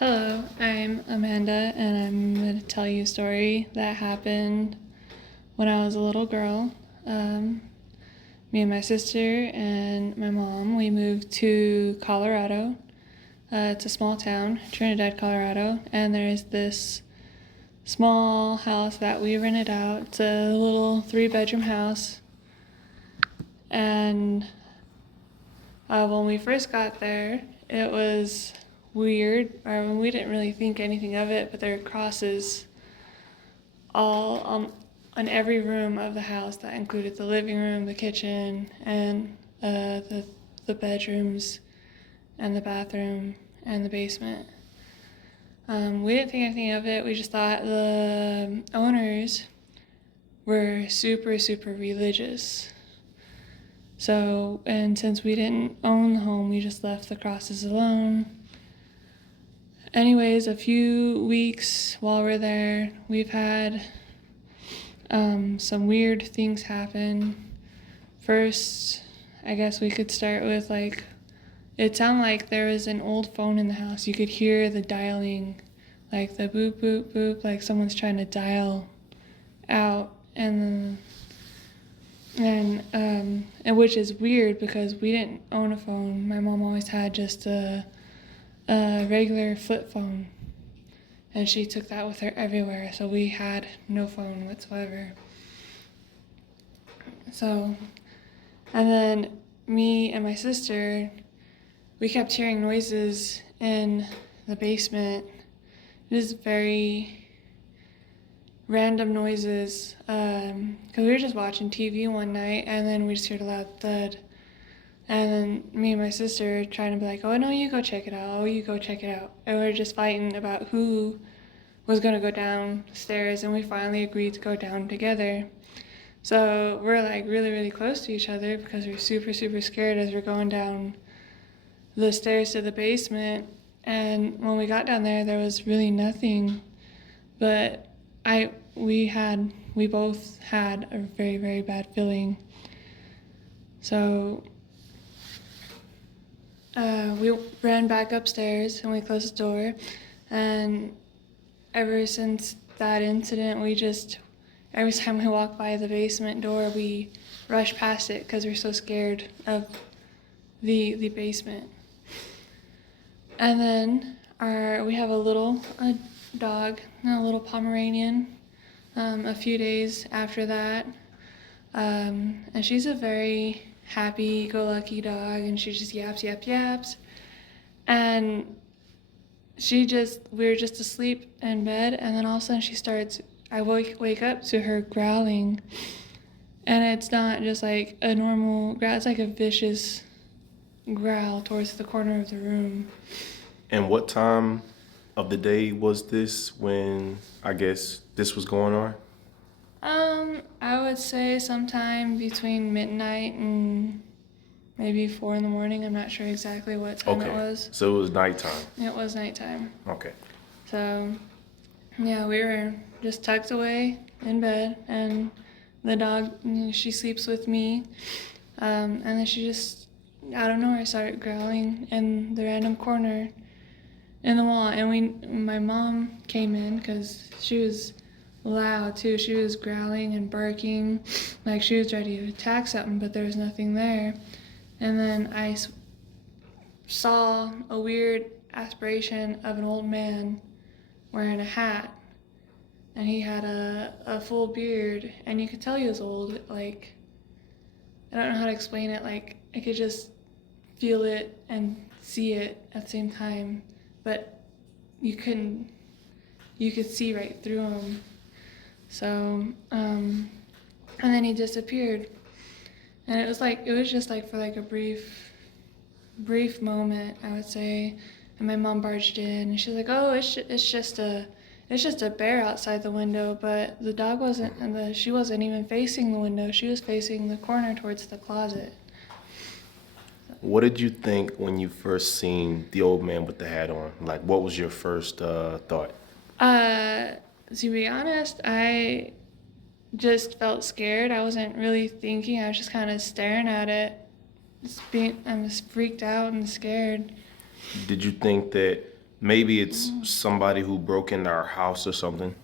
Hello, I'm Amanda, and I'm going to tell you a story that happened when I was a little girl. Me and my sister and my mom, we moved to Colorado. It's a small town, Trinidad, Colorado, and there's this small house that we rented out. It's a little 3-bedroom house, and when we first got there, it was weird. We didn't really think anything of it, but there were crosses all on every room of the house. That included the living room, the kitchen, and the bedrooms, and the bathroom, and the basement. We didn't think anything of it. We just thought the owners were super, super religious. So, and since we didn't own the home, we just left the crosses alone. Anyways, a few weeks while we're there, we've had some weird things happen. First, I guess we could start with it sounded like there was an old phone in the house. You could hear the dialing, like the boop, boop, boop, like someone's trying to dial out, and which is weird because we didn't own a phone. My mom always had just a regular flip phone, and she took that with her everywhere, so we had no phone whatsoever. So, and then me and my sister, we kept hearing noises in the basement. Just very random noises, because we were just watching TV one night, and then we just heard a loud thud. And then me and my sister trying to be like, oh no, you go check it out, oh you go check it out. And we were just fighting about who was going to go downstairs, and we finally agreed to go down together. So we're like really, really close to each other because we're super, super scared as we're going down the stairs to the basement. And when we got down there, there was really nothing, but we both had a very, very bad feeling. So we ran back upstairs and we closed the door, and ever since that incident, every time we walk by the basement door, we rush past it because we're so scared of the basement. And then we have a dog, a little Pomeranian, a few days after that, and she's a very happy-go-lucky dog, and she just yaps, yaps, yaps. And we were just asleep in bed, and then all of a sudden I wake up to her growling, and it's not just like a normal growl, it's like a vicious growl towards the corner of the room. And what time of the day was this when I guess this was going on? I would say sometime between midnight and maybe 4 in the morning. I'm not sure exactly what time it was. So it was nighttime. It was nighttime. Okay. So, yeah, we were just tucked away in bed, and the dog, she sleeps with me, and then she just, out of nowhere, started growling in the random corner in the wall, and my mom came in because she was loud too. She was growling and barking like she was ready to attack something, but there was nothing there. And then I saw a weird aspiration of an old man wearing a hat, and he had a full beard, and you could tell he was old. Like, I don't know how to explain it. Like, I could just feel it and see it at the same time, but you could see right through him. So, and then he disappeared, and it was just like for like a brief moment, I would say. And my mom barged in, and she's like, "Oh, it's just a bear outside the window." But the dog she wasn't even facing the window. She was facing the corner towards the closet. What did you think when you first seen the old man with the hat on? Like, what was your first thought? To be honest, I just felt scared. I wasn't really thinking. I was just kind of staring at it. I was freaked out and scared. Did you think that maybe it's somebody who broke into our house or something?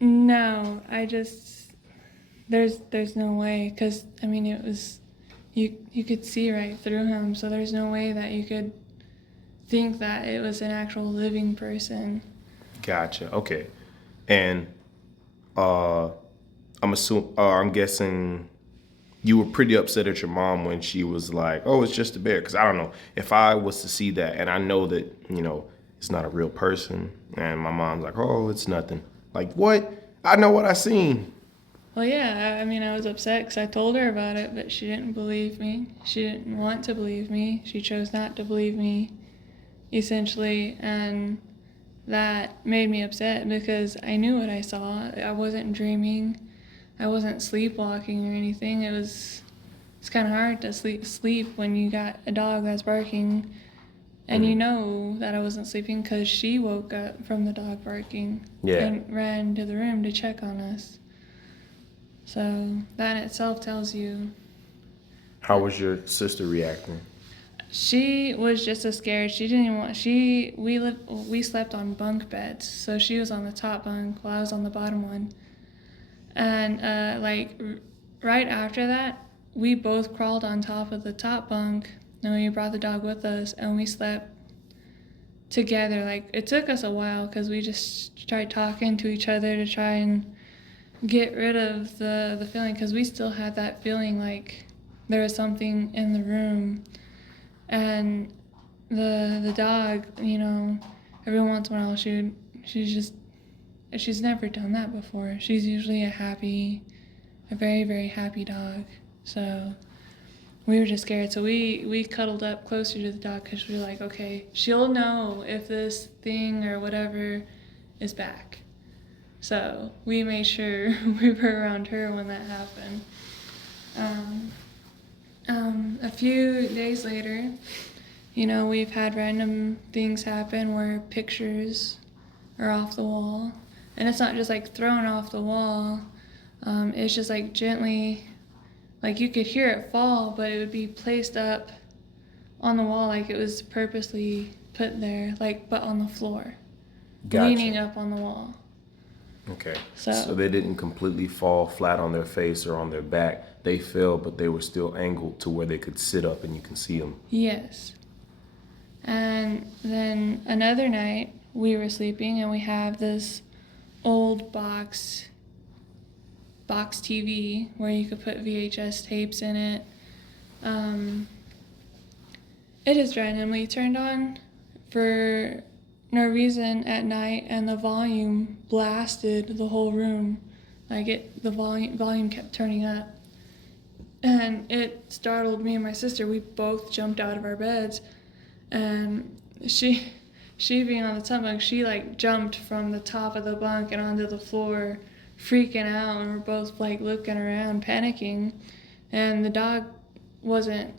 No, I just there's no way, because I mean it was, you could see right through him, so there's no way that you could think that it was an actual living person. Gotcha. Okay. And uh, I'm guessing you were pretty upset at your mom when she was like, "Oh, it's just a bear." Because I don't know if I was to see that, and I know that it's not a real person, and my mom's like, "Oh, it's nothing." Like what? I know what I seen. Well, yeah, I mean, I was upset because I told her about it, but she didn't believe me. She didn't want to believe me. She chose not to believe me, essentially, and that made me upset because I knew what I saw. I wasn't dreaming. I wasn't sleepwalking or anything. It's kind of hard to sleep when you got a dog that's barking, and you know that I wasn't sleeping because she woke up from the dog barking Yeah. and ran to the room to check on us. So that in itself tells you. How was your sister reacting? She was just as scared. She didn't even want. We slept on bunk beds, so she was on the top bunk while I was on the bottom one. And right after that, we both crawled on top of the top bunk, and we brought the dog with us, and we slept together. Like it took us a while because we just tried talking to each other to try and get rid of the feeling, because we still had that feeling like there was something in the room. And the dog, every once in a while she's never done that before. She's usually a very, very happy dog. So we were just scared. So we cuddled up closer to the dog because we were like, okay, she'll know if this thing or whatever is back. So we made sure we were around her when that happened. A few days later, we've had random things happen where pictures are off the wall. And it's not just like thrown off the wall. It's just like gently, like you could hear it fall, but it would be placed up on the wall like it was purposely put there, like but on the floor, Gotcha. leaning up on the wall. Okay. So They didn't completely fall flat on their face or on their back. They fell, but they were still angled to where they could sit up and you can see them. yes. And then another night we were sleeping and we have this old box TV where you could put VHS tapes in it. It is randomly turned on for no reason at night, and the volume blasted the whole room. The volume kept turning up, and it startled me and my sister. We both jumped out of our beds, and she being on the top bunk, she like jumped from the top of the bunk and onto the floor, freaking out, and we're both like looking around, panicking. And the dog wasn't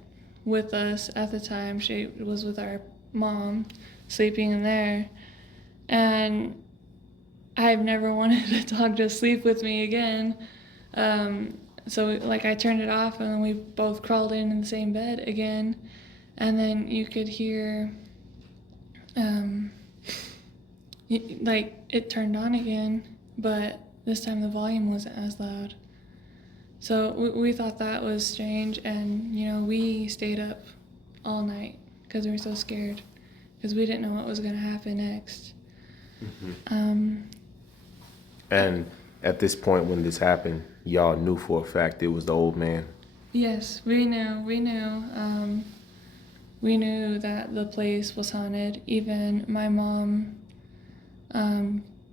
with us at the time. She was with our mom, sleeping in there. And I've never wanted a dog to sleep with me again. So like I turned it off, and then we both crawled in the same bed again. And then you could hear, like it turned on again, but this time the volume wasn't as loud. So we thought that was strange, and we stayed up all night because we were so scared, because we didn't know what was going to happen next. And at this point when this happened, y'all knew for a fact it was the old man. Yes, we knew. We knew that the place was haunted. Even my mom,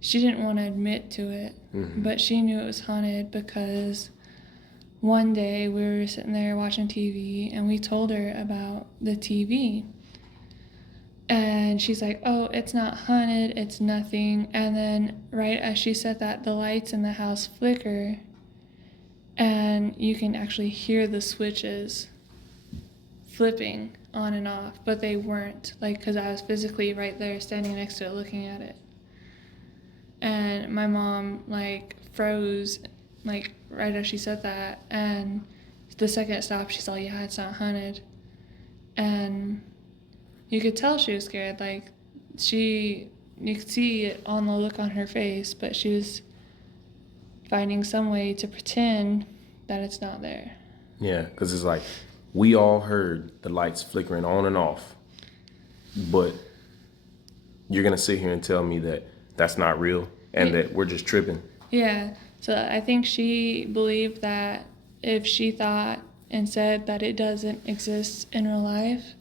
she didn't want to admit to it, but she knew it was haunted because one day we were sitting there watching TV, and we told her about the TV. And she's like, oh, it's not haunted, it's nothing. And then right as she said that, the lights in the house flicker, and you can actually hear the switches flipping on and off, but they weren't, because I was physically right there standing next to it looking at it. And my mom froze right as she said that, and the second it stopped, she's like, yeah, it's not haunted. And you could tell she was scared. you could see it on the look on her face, but she was finding some way to pretend that it's not there. Yeah, because it's like we all heard the lights flickering on and off, but you're gonna sit here and tell me that that's not real and that we're just tripping. Yeah, so I think she believed that if she thought and said that it doesn't exist in real life,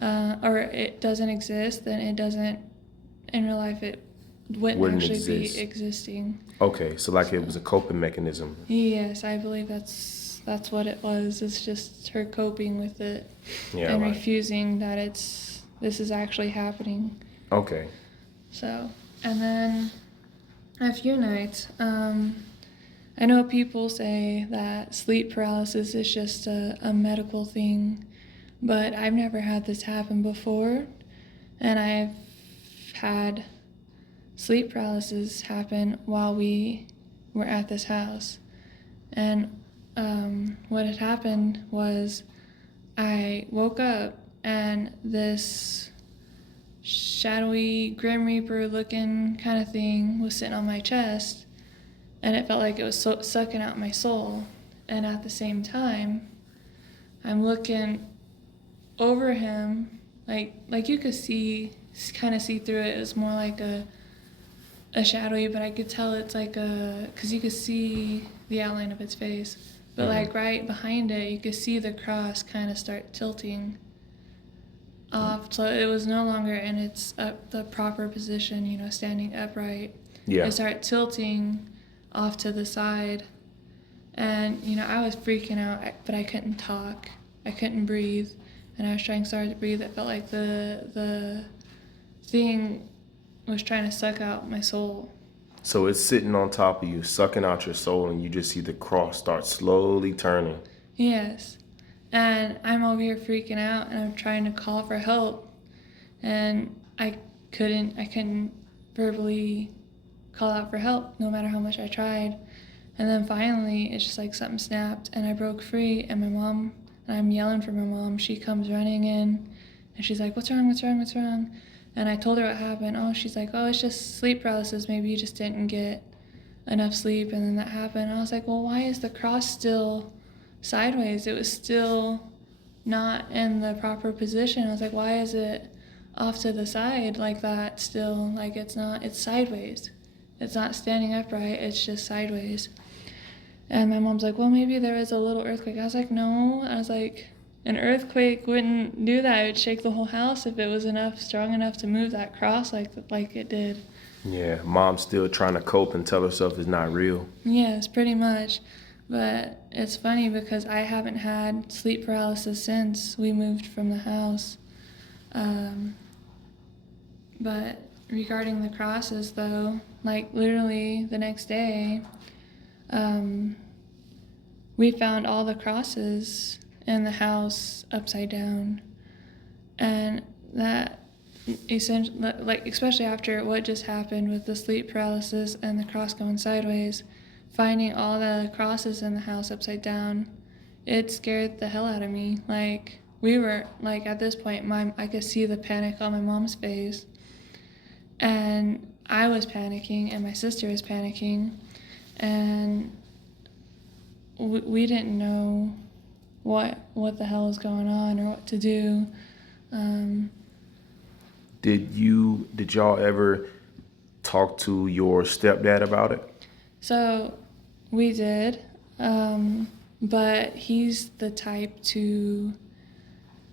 or it doesn't exist, then it doesn't, in real life, it wouldn't actually exist. be existing. Okay, so like it was a coping mechanism. Yes, I believe that's what it was. It's just her coping with it Yeah, and like, refusing that this is actually happening. okay. So, and then a few nights, I know people say that sleep paralysis is just a medical thing, but I've never had this happen before, and I've had sleep paralysis happen while we were at this house. And what had happened was I woke up and this shadowy Grim Reaper looking kind of thing was sitting on my chest, and it felt like it was sucking out my soul. And at the same time, I'm looking over him, like you could kind of see through it. It was more like a shadowy, but I could tell it's like because you could see the outline of its face. But like right behind it, you could see the cross kind of start tilting off. So it was no longer in its the proper position, standing upright. Yeah. It started tilting off to the side. And, I was freaking out, but I couldn't talk. I couldn't breathe. And I was trying so hard to breathe. It felt like the thing was trying to suck out my soul. So it's sitting on top of you, sucking out your soul, and you just see the cross start slowly turning. Yes. And I'm over here freaking out, and I'm trying to call for help. And I couldn't verbally call out for help, no matter how much I tried. And then finally, it's just like something snapped, and I broke free, and I'm yelling for my mom. She comes running in, and she's like, what's wrong? And I told her what happened. Oh, she's like, oh, it's just sleep paralysis. Maybe you just didn't get enough sleep, and then that happened. And I was like, well, why is the cross still sideways? It was still not in the proper position. I was like, why is it off to the side like that still? Like it's sideways. It's not standing upright, it's just sideways. And my mom's like, well, maybe there was a little earthquake. I was like, no. I was like, an earthquake wouldn't do that. It would shake the whole house if it was strong enough to move that cross like it did. Yeah, mom's still trying to cope and tell herself it's not real. Yes, pretty much. But it's funny because I haven't had sleep paralysis since we moved from the house. But regarding the crosses, though, like literally the next day, we found all the crosses in the house upside down. And that essentially, like especially after what just happened with the sleep paralysis and the cross going sideways, finding all the crosses in the house upside down, it scared the hell out of me. Like we were like at this point, I could see the panic on my mom's face, and I was panicking, and my sister was panicking, and we didn't know what the hell was going on or what to do. Did y'all ever talk to your stepdad about it? So we did, but he's the type to,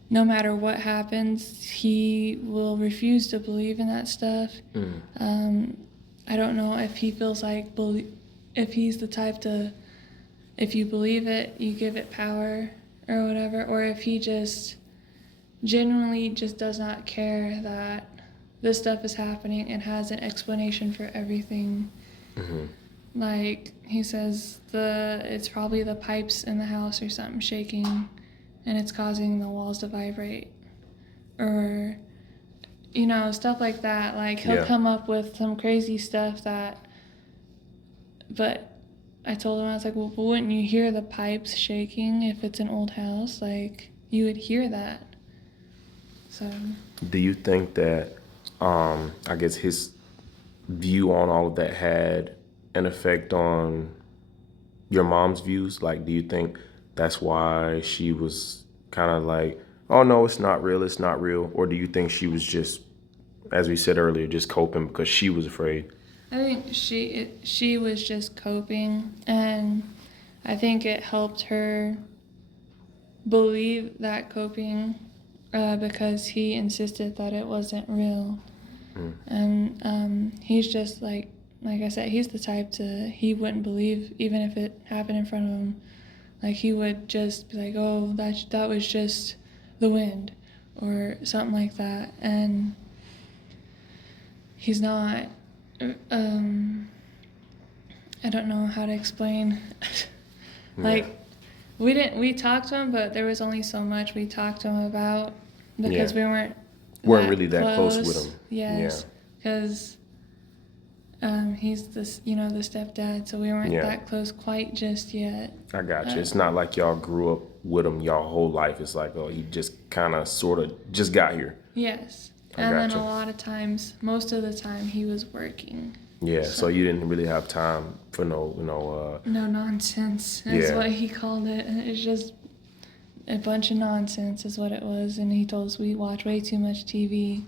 no matter what happens, he will refuse to believe in that stuff. I don't know if he feels like, if he's the type to, if you believe it, you give it power or whatever, or if he just genuinely just does not care that this stuff is happening and has an explanation for everything. Like he says it's probably the pipes in the house or something shaking, and it's causing the walls to vibrate, or stuff like that. Like he'll come up with some crazy stuff but I told him, I was like, well, wouldn't you hear the pipes shaking if it's an old house? Like you would hear that. So Do you think that I guess his view on all of that had an effect on your mom's views? Like, do you think that's why she was kind of like, oh no, it's not real? Or do you think she was just, as we said earlier, just coping because she was afraid? I think she was just coping, and I think it helped her believe that coping because he insisted that it wasn't real. And he's just like I said, he's the type he wouldn't believe even if it happened in front of him. Like, he would just be like, oh, that was just the wind or something like that. And he's not, I don't know how to explain. Like, we talked to him, but there was only so much we talked to him about because we weren't really that close with him. Yes, because he's the stepdad, so we weren't that close quite just yet. I got you. It's not like y'all grew up with him y'all whole life. It's like, oh, he just kind of sort of just got here. Yes, and then a lot of times, most of the time, he was working. Yeah, so you didn't really have time for no nonsense. That's what he called it. It's just a bunch of nonsense is what it was, and he told us we watch way too much TV.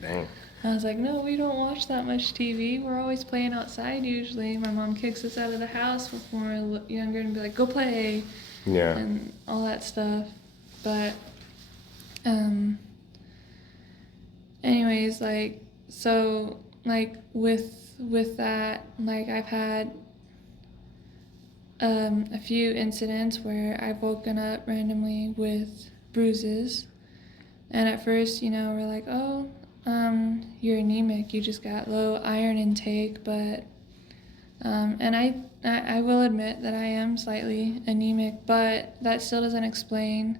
Dang. I was like, no, we don't watch that much TV. We're always playing outside usually. My mom kicks us out of the house when we're younger and be like, go play. Yeah. And all that stuff. But, anyways, like, so, like, with that, like, I've had a few incidents where I've woken up randomly with bruises. And at first, we're like, oh, you're anemic, you just got low iron intake, but and I will admit that I am slightly anemic, but that still doesn't explain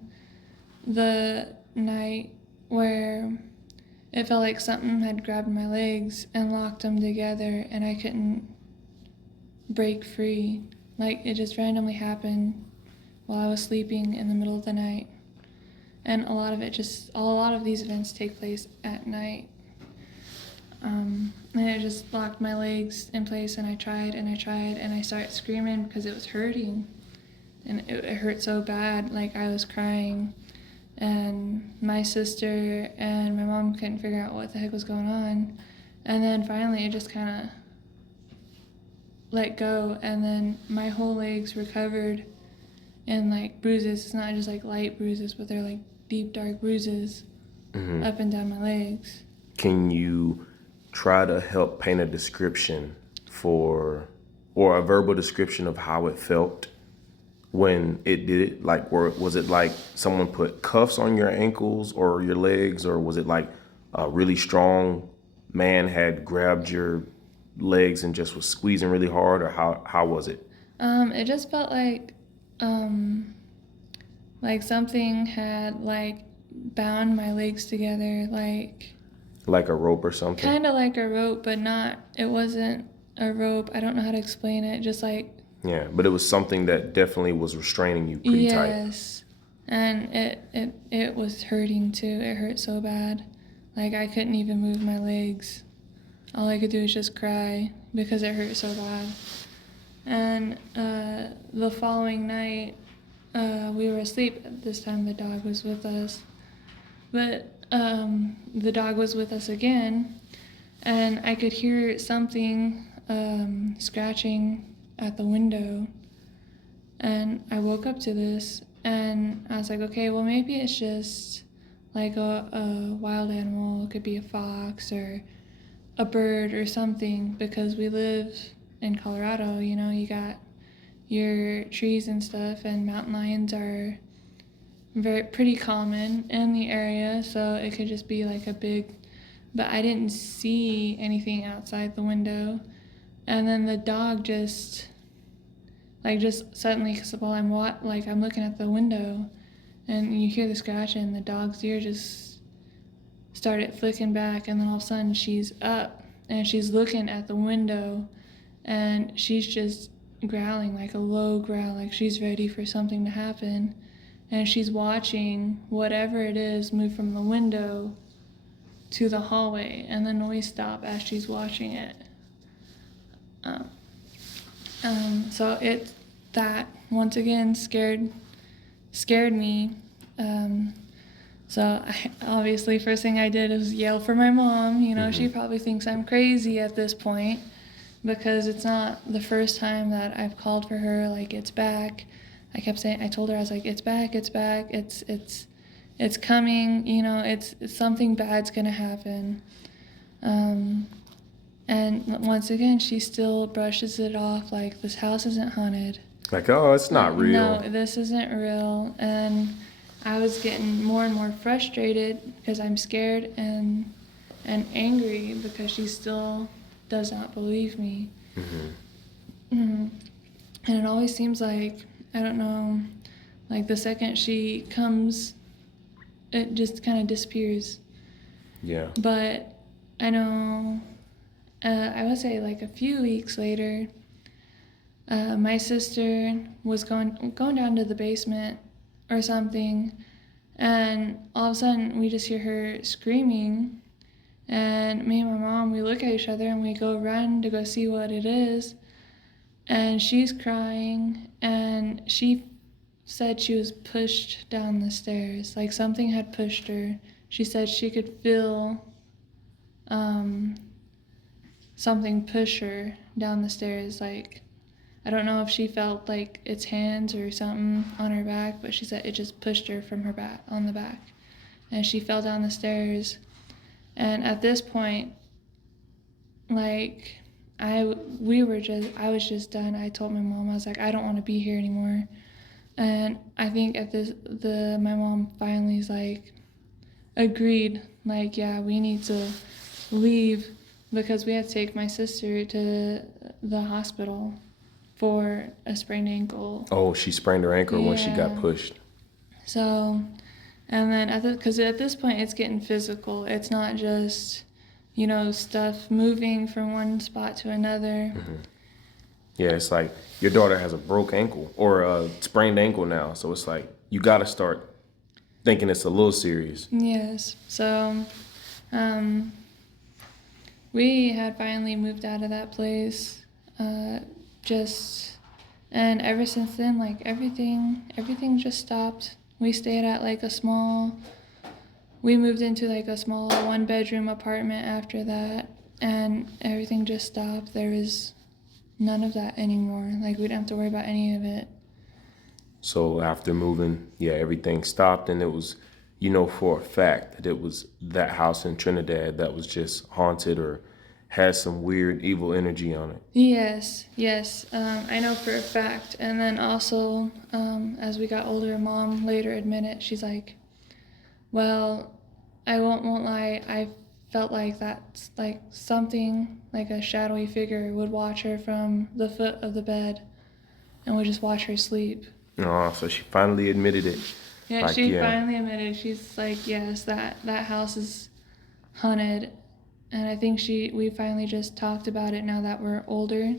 the night where it felt like something had grabbed my legs and locked them together and I couldn't break free. Like, it just randomly happened while I was sleeping in the middle of the night. And a lot of these events take place at night. And it just locked my legs in place, and I tried, and I started screaming because it was hurting. And it hurt so bad, like I was crying. And my sister and my mom couldn't figure out what the heck was going on. And then finally it just kind of let go, and then my whole legs were covered in like bruises. It's not just like light bruises, but they're like deep, dark bruises up and down my legs. Can you try to help paint a description or a verbal description of how it felt when it did it? Like, was it like someone put cuffs on your ankles or your legs, or was it like a really strong man had grabbed your legs and just was squeezing really hard, or how was it? It just felt like something had like bound my legs together, like a rope or something. Kind of like a rope, but not. It wasn't a rope. I don't know how to explain it. Just like. Yeah, but it was something that definitely was restraining you pretty tight. Yes, and it was hurting too. It hurt so bad, like I couldn't even move my legs. All I could do was just cry because it hurt so bad. And the following night, we were asleep. This time the dog was with us. But the dog was with us again, and I could hear something scratching at the window. And I woke up to this, and I was like, okay, well, maybe it's just like a wild animal. It could be a fox or a bird or something, because we live in Colorado, you got your trees and stuff, and mountain lions are pretty common in the area, so it could just be like a big, but I didn't see anything outside the window. And then the dog just suddenly, because while I'm looking at the window, and you hear the scratching, the dog's ear just started flicking back, and then all of a sudden she's up and she's looking at the window, and she's just growling, like a low growl, like she's ready for something to happen. And she's watching whatever it is move from the window to the hallway, and the noise stopped as she's watching it. So that once again scared me. So obviously, first thing I did was yell for my mom. You know, she probably thinks I'm crazy at this point, because it's not the first time that I've called for her, like, it's back. I told her, I was like, it's back, it's coming, you know, it's something bad's gonna happen. And once again, she still brushes it off like, this house isn't haunted. Like, oh, it's not real. No, this isn't real. And I was getting more and more frustrated because I'm scared and angry because she still does not believe me. And it always seems like, I don't know, like the second she comes, it just kind of disappears. Yeah. But I know, I would say like a few weeks later, my sister was going down to the basement or something, and all of a sudden we just hear her screaming, and me and my mom, we look at each other and we go run to go see what it is, and she's crying, and she said she was pushed down the stairs, like something had pushed her. She said she could feel something push her down the stairs, like, I don't know if she felt like its hands or something on her back, but she said it just pushed her from her back, on the back, and she fell down the stairs. And at this point, like, I was just done. I told my mom, I was like, I don't want to be here anymore. And I think at my mom finally's like agreed, like, yeah, we need to leave, because we had to take my sister to the hospital for a sprained ankle. Oh, she sprained her ankle when she got pushed. So, and then because at this point it's getting physical. It's not just, you know, stuff moving from one spot to another. Yeah, it's like your daughter has a broke ankle or a sprained ankle now. So it's like you got to start thinking it's a little serious. Yes. So, we had finally moved out of that place. And ever since then, like, everything just stopped. We stayed at like we moved into like a small 1-bedroom apartment after that, and everything just stopped. There was none of that anymore. Like, we didn't have to worry about any of it. So after moving, yeah, everything stopped, and it was, you know, for a fact that it was that house in Trinidad that was just haunted or had some weird evil energy on it. Yes. I know for a fact. And then also, as we got older, Mom later admitted, she's like, well, I won't lie, I felt like that's like something, like a shadowy figure would watch her from the foot of the bed and would just watch her sleep. Oh, so she finally admitted it. Yeah, like, she finally admitted. She's like, yes, that house is haunted. And I think we finally just talked about it now that we're older.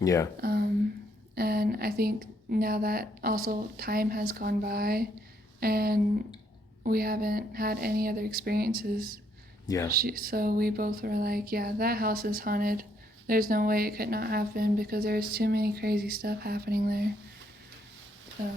Yeah. And I think now that also time has gone by and we haven't had any other experiences. Yeah. So we both were like, yeah, that house is haunted. There's no way it could not have been, because there's too many crazy stuff happening there. So